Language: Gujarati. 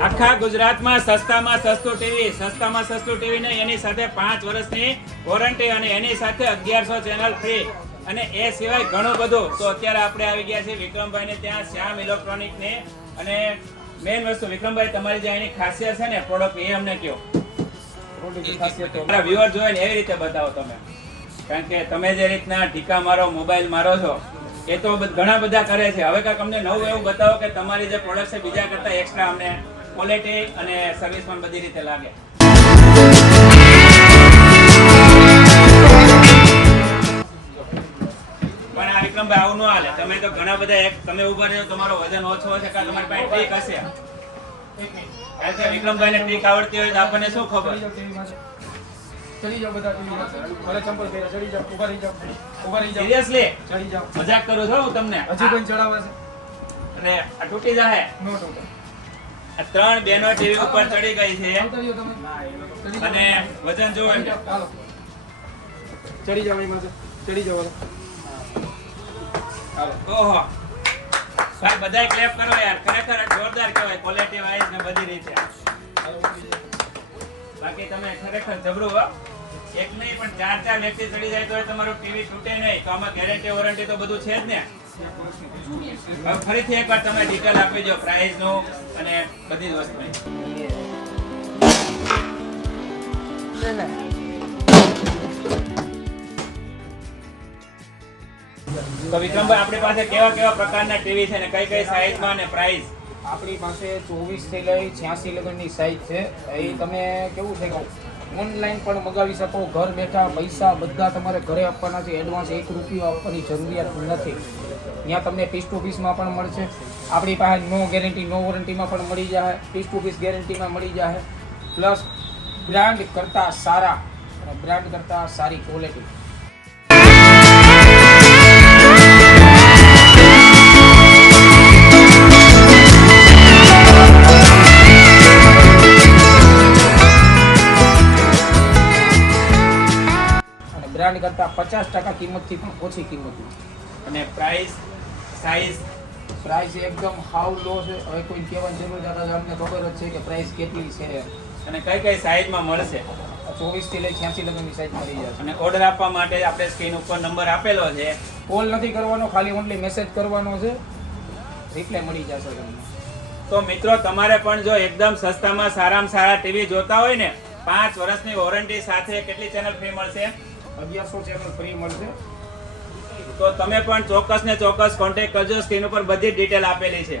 આખા ગુજરાતમાં સસ્તામાં સસ્તું ટીવી સસ્તામાં સસ્તું ટીવી ને એની સાથે પાંચ વર્ષની વોરંટી અને એની સાથે અગિયારસો ચેનલ ફ્રી અને એ સિવાય ઘણું બધું. તો અત્યારે આપણે આવી ગયા છીએ વિક્રમભાઈ ને ત્યાં શ્યામ ઇલેક્ટ્રોનિક ને. અને મેઇન વસ્તુ વિક્રમભાઈ તમારી જે એની ખાસિયત છે ને પ્રોડક્ટ એ અમને કહો મારા વ્યુઅર જોઈએ ને એવી રીતે બતાવો તમે. કારણ કે તમે જે રીતના ટીકા મારો મોબાઈલ મારો છો એ તો ઘણા બધા કરે છે. હવે કાંઈક અમને નવું એવું બતાવો કે તમારી જે પ્રોડક્ટ છે બીજા કરતા એક્સ્ટ્રા અમને ક્વોલિટી અને સર્વિસ પણ બધી રીતે લાગે. વિક્રમભાઈ આવું ન હાલે. તમે તો ઘણા બધા એક તમે ઊભા રહ્યો તમારો વજન ઓછો હશે કાં તમારી પાસે ટ્રીક હશે? કે વિક્રમભાઈને ટ્રીક આવડતી હોય તો આપણને શું ખબર? ચડી જાઓ બધા ભલે ચંપલ પહેર્યા ચડી જાઓ ઊભા રહી જાઓ ઊભા રહી જાઓ. સિરિયસલી ચડી જાઓ. મજાક કરો છો હું તમને? હજી કોઈ ચડાવે છે? અને આ તૂટી જાય નો તૂટે. ત્રણ બેનો ટીવી ઉપર ચડી ગઈ છે. અને વજન જુઓ ચડી જાવ એમાં ચડી જાવ ઓહો. ભાઈ બધાય ક્લેપ કરો યાર. ખરેખર જોરદાર કહેવાય ક્વોલિટી વાઇઝ ને બધી રીતે. બાકી તમે ખરેખર જબરું હો. એક નહીં, પણ ચાર ચાર વ્યક્તિ ચડી જાય તો તમારું ટીવી તૂટે નહીં. તો આમાં ગેરંટી વોરંટી તો બધું છે જ ને. ફરીથી એકવાર તમે ડિટેલ આપી દો પ્રાઇસનું અને બધી જ વસ્તુની. તો વિક્રમભાઈ, આપણી પાસે કેવા કેવા પ્રકારના ટીવી છે ને કઈ કઈ સાઈઝમાં અને પ્રાઇસ આપણી પાસે ચોવીસથી લઈ છ્યાસી લગનની સાઈઝ છે. એ તમે કેવું છે કે ઓનલાઈન પણ મગાવી શકો. ઘર બેઠા પૈસા બધા તમારે ઘરે આપવાના છે. એડવાન્સ એક રૂપિયો આપવાની જરૂરિયાત નથી. ત્યાં તમને પીસ ટુ પીસમાં પણ મળશે. આપણી પાસે નો ગેરંટી નો વોરંટીમાં પણ મળી જાય. પીસ ટુ પીસ ગેરંટીમાં મળી જાય. પ્લસ બ્રાન્ડ કરતાં સારા. અને બ્રાન્ડ કરતાં સારી ક્વોલિટી બ્રાન્ડ કરતાં પચાસ ટકા કિંમતથી પણ ઓછી કિંમતમાં. અને પ્રાઇસ સાઇઝ પ્રાઇસ એકદમ હાવ લો છે. હવે કોઈ કહેવાની જરૂર દાદા અમને ખબર જ છે કે પ્રાઇસ કેટલી છે. અને કઈ કઈ સાઇઝમાં મળશે? ચોવીસથી લઈ છ્યાસી લગનની સાઇઝ મળી જશે અને ઓર્ડર આપવા માટે આપણે સ્ક્રીન ઉપર નંબર આપેલો છે. કોલ નથી કરવાનો ખાલી ઓનલી મેસેજ કરવાનો છે. રિપ્લાય મળી જશે તમને. તો મિત્રો તમારે પણ જો એકદમ સસ્તામાં સારામાં સારા ટીવી જોતા હોય ને પાંચ વર્ષની વોરંટી સાથે કેટલી ચેનલ ફ્રી મળશે? અગિયારસો ચેનલ ફ્રી મળશે. તો તમે પણ ચોક્કસ ને ચોક્કસ કોન્ટેક્ટ કરજો. સ્ક્રીન ઉપર બધી ડિટેલ આપેલી છે.